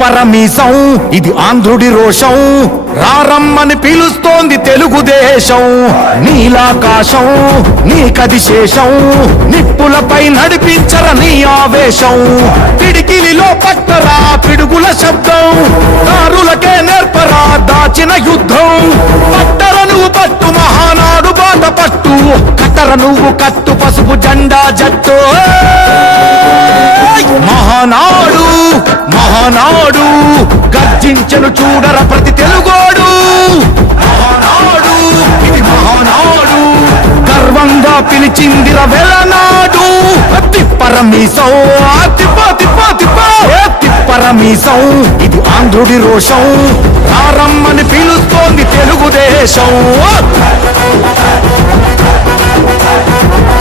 తిప్పరమీసం ఇది ఆంధ్రుడి రోషం రారమ్మని పిలుస్తోంది తెలుగుదేశం నీలాకాశం నీకది శేషం నిప్పులపై నడిపించర నీ ఆవేశం పిడికిలిలో పట్టరా పిడుగుల శబ్దం దారులకే నేర్పరా దాచిన యుద్ధం పట్టర నువ్వు పట్టు మహానాడు బాట పట్టు కట్టర నువ్వు కట్టు పసుపు జెండా జట్టు మహానాడు మహానాడు గర్జించను చూడర ప్రతి తెలుగోడు మహానాడు ఇది మహానాడు గర్వంగా పిలిచిందిర వెలనాడు తిప్పరమీసం తిప్ప తిప్ప తిప్ప తిప్పరమీసం ఇది ఆంధ్రుడి రోషం రారమ్మని పిలుస్తోంది తెలుగుదేశం